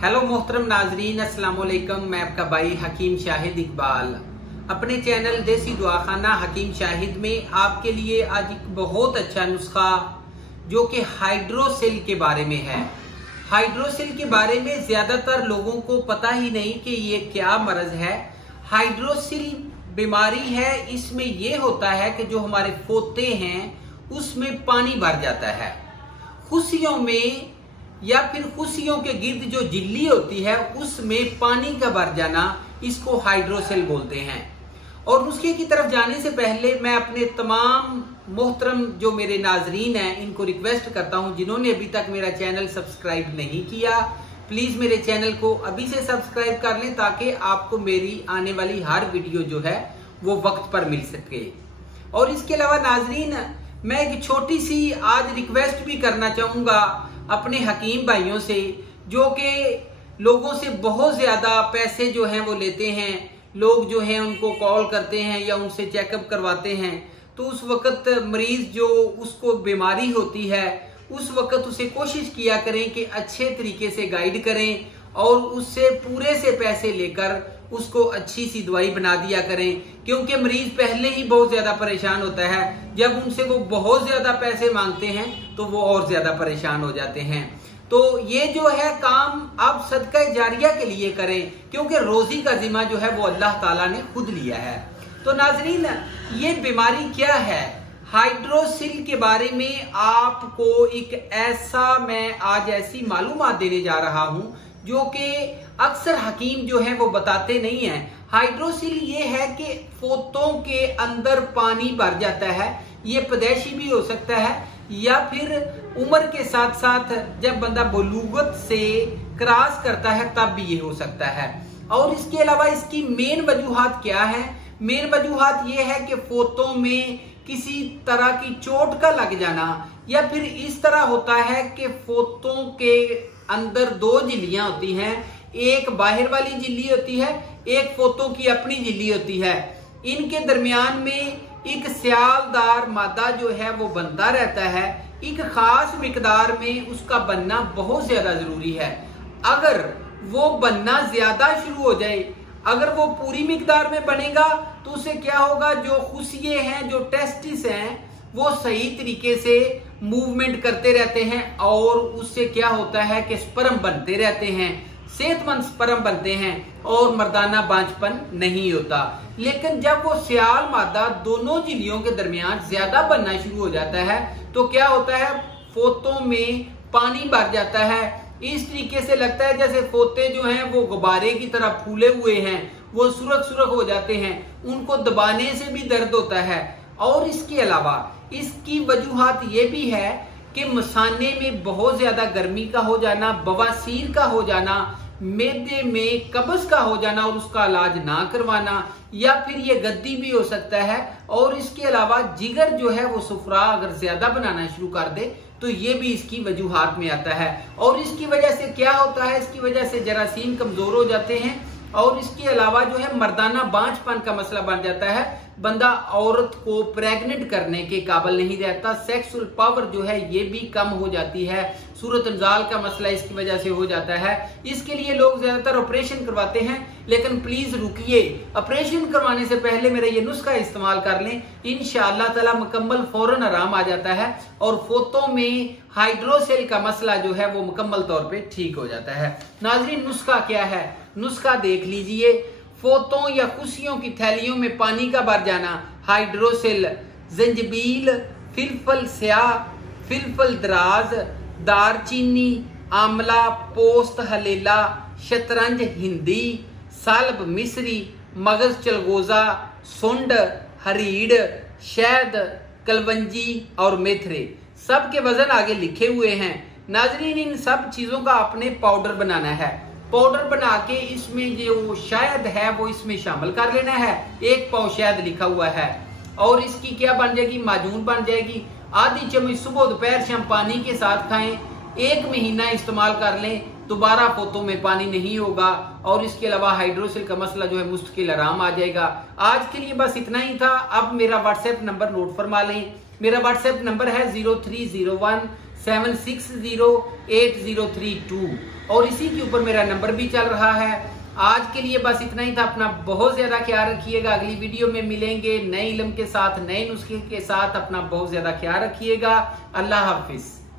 Hello मोहतरम नाजरीन, अस्सलाम वालेकुम। मैं आपका भाई हकीम शाहिद इकबाल अपने चैनल देसी दुआखाना हकीम शाहिद में आपके लिए आज एक बहुत अच्छा नुस्खा जो कि हाइड्रोसिल के बारे में है। हाइड्रोसिल के बारे में ज्यादातर लोगों को पता ही नहीं कि ये क्या मर्ज है। हाइड्रोसिल बीमारी है, इसमें यह होता है कि जो हमारे पोते हैं उसमें पानी भर जाता है। खुशियों में या फिर खुशियों के गिर्द जो झिल्ली होती है उसमें पानी का भर जाना, इसको हाइड्रोसिल बोलते हैं। और नुस्खे की तरफ जाने से पहले मैं अपने तमाम मोहतरम जो मेरे नाजरीन हैं इनको रिक्वेस्ट करता हूं, जिन्होंने अभी तक मेरा चैनल सब्सक्राइब नहीं किया, प्लीज मेरे चैनल को अभी से सब्सक्राइब कर लें ताकि आपको मेरी आने वाली हर वीडियो जो है वो वक्त पर मिल सके। और इसके अलावा नाजरीन, मैं एक छोटी सी आज रिक्वेस्ट भी करना चाहूंगा अपने हकीम भाइयों से, जो कि लोगों से बहुत ज्यादा पैसे जो हैं वो लेते हैं। लोग जो हैं उनको कॉल करते हैं या उनसे चेकअप करवाते हैं, तो उस वक्त मरीज जो उसको बीमारी होती है उस वक्त उसे कोशिश किया करें कि अच्छे तरीके से गाइड करें और उससे पूरे से पैसे लेकर उसको अच्छी सी दवाई बना दिया करें, क्योंकि मरीज पहले ही बहुत ज्यादा परेशान होता है। जब उनसे वो बहुत ज्यादा पैसे मांगते हैं तो वो और ज्यादा परेशान हो जाते हैं। तो ये जो है काम आप सदका जारिया के लिए करें, क्योंकि रोजी का जिम्मा जो है वो अल्लाह ताला ने खुद लिया है। तो नाजरीन, ये बीमारी क्या है? हाइड्रोसिल के बारे में आपको एक ऐसा मैं आज ऐसी मालूमात देने जा रहा हूं जो कि अक्सर हकीम जो है वो बताते नहीं है। हाइड्रोसिल ये है कि पोतों के अंदर पानी भर जाता है। ये पैदाइशी भी हो सकता है या फिर उम्र के साथ साथ जब बंदा बलूगत से क्रॉस करता है तब भी ये हो सकता है। और इसके अलावा इसकी मेन वजूहात क्या है? मेन वजूहात ये है कि पोतों में किसी तरह की चोट का लग जाना, या फिर इस तरह होता है कि पोतों के अंदर दो झिल्लियां होती हैं, एक बाहर वाली झिल्ली होती है, एक पोतों की अपनी झिल्ली होती है। इनके दरमियान में एक स्यालदार मादा जो है वो बनता रहता है। एक खास मिकदार में उसका बनना बहुत ज्यादा जरूरी है। अगर वो बनना ज्यादा शुरू हो जाए, अगर वो पूरी मिकदार में बनेगा तो उससे क्या होगा, जो खुशिये हैं, जो टेस्टिस हैं, वो सही तरीके से मूवमेंट करते रहते हैं और उससे क्या होता है कि स्पर्म बनते रहते हैं, सेहतमंद स्पर्म बनते हैं और मर्दाना बांझपन नहीं होता। लेकिन जब वो सियाल मादा दोनों झिल्लियों के दरमियान ज्यादा बनना शुरू हो जाता है तो क्या होता है, पोतों में पानी भर जाता है। इस तरीके से लगता है जैसे पोते जो हैं वो गुब्बारे की तरह फूले हुए हैं, वो सुरख सुरख हो जाते हैं, उनको दबाने से भी दर्द होता है। और इसके अलावा इसकी वजूहात ये भी है कि मसाने में बहुत ज्यादा गर्मी का हो जाना, बवासीर का हो जाना, मैदे में कब्ज का हो जाना और उसका इलाज ना करवाना, या फिर ये गद्दी भी हो सकता है। और इसके अलावा जिगर जो है वो सुफरा अगर ज्यादा बनाना शुरू कर दे तो ये भी इसकी वजूहात में आता है। और इसकी वजह से क्या होता है, इसकी वजह से जरासीम कमजोर हो जाते हैं और इसके अलावा जो है मर्दाना बांझपन का मसला बन जाता है। बंदा औरत को प्रेग्नेंट करने के काबिल नहीं रहता, सेक्सुअल पावर जो है ये भी कम हो जाती है, सूरत इंजाल का मसला इसकी वजह से हो जाता है। इसके लिए लोग ज्यादातर ऑपरेशन करवाते हैं, लेकिन प्लीज रुकिए, ऑपरेशन करवाने से पहले मेरा ये नुस्खा इस्तेमाल कर लें, इंशाअल्लाह ताला मुकम्मल फौरन आराम आ जाता है और पोतों में हाइड्रोसिल का मसला जो है वो मुकम्मल तौर पे ठीक हो जाता है। नाजरीन, नुस्खा क्या है? नुस्खा देख लीजिए। पोतों या खुशियों की थैलियों में पानी का भर जाना, हाइड्रोसिल, जंजबील, फिलफल स्याह, फिलफल दराज, दारचीनी, आंवला, पोस्त हलेला, शतरंज हिंदी, सालब मिस्री, मगज चलगोजा, सुंड, हरीड़, शहद, कलवंजी और मेथरे, सबके वजन आगे लिखे हुए हैं। नाजरीन, इन सब चीजों का आपने पाउडर बनाना है। पाउडर बना के इसमें जो शहद है वो इसमें शामिल कर लेना है। 1 पाव शहद लिखा हुआ है और इसकी क्या बन जाएगी, माजून बन जाएगी। आधी चम्मच सुबह दोपहर शाम पानी के साथ खाएं। 1 महीना इस्तेमाल कर लें, दोबारा पोतों में पानी नहीं होगा और इसके अलावा हाइड्रोसिल का मसला जो है मुस्तकिल आराम आ जाएगा। आज के लिए बस इतना ही था। अब मेरा व्हाट्सएप नंबर नोट फरमा लें। मेरा व्हाट्सएप नंबर है 0301 760803 और इसी के ऊपर मेरा नंबर भी चल रहा है। आज के लिए बस इतना ही था। अपना बहुत ज्यादा ख्याल रखिएगा। अगली वीडियो में मिलेंगे नए इल्म के साथ, नए नुस्खे के साथ। अपना बहुत ज्यादा ख्याल रखिएगा। अल्लाह हाफिज।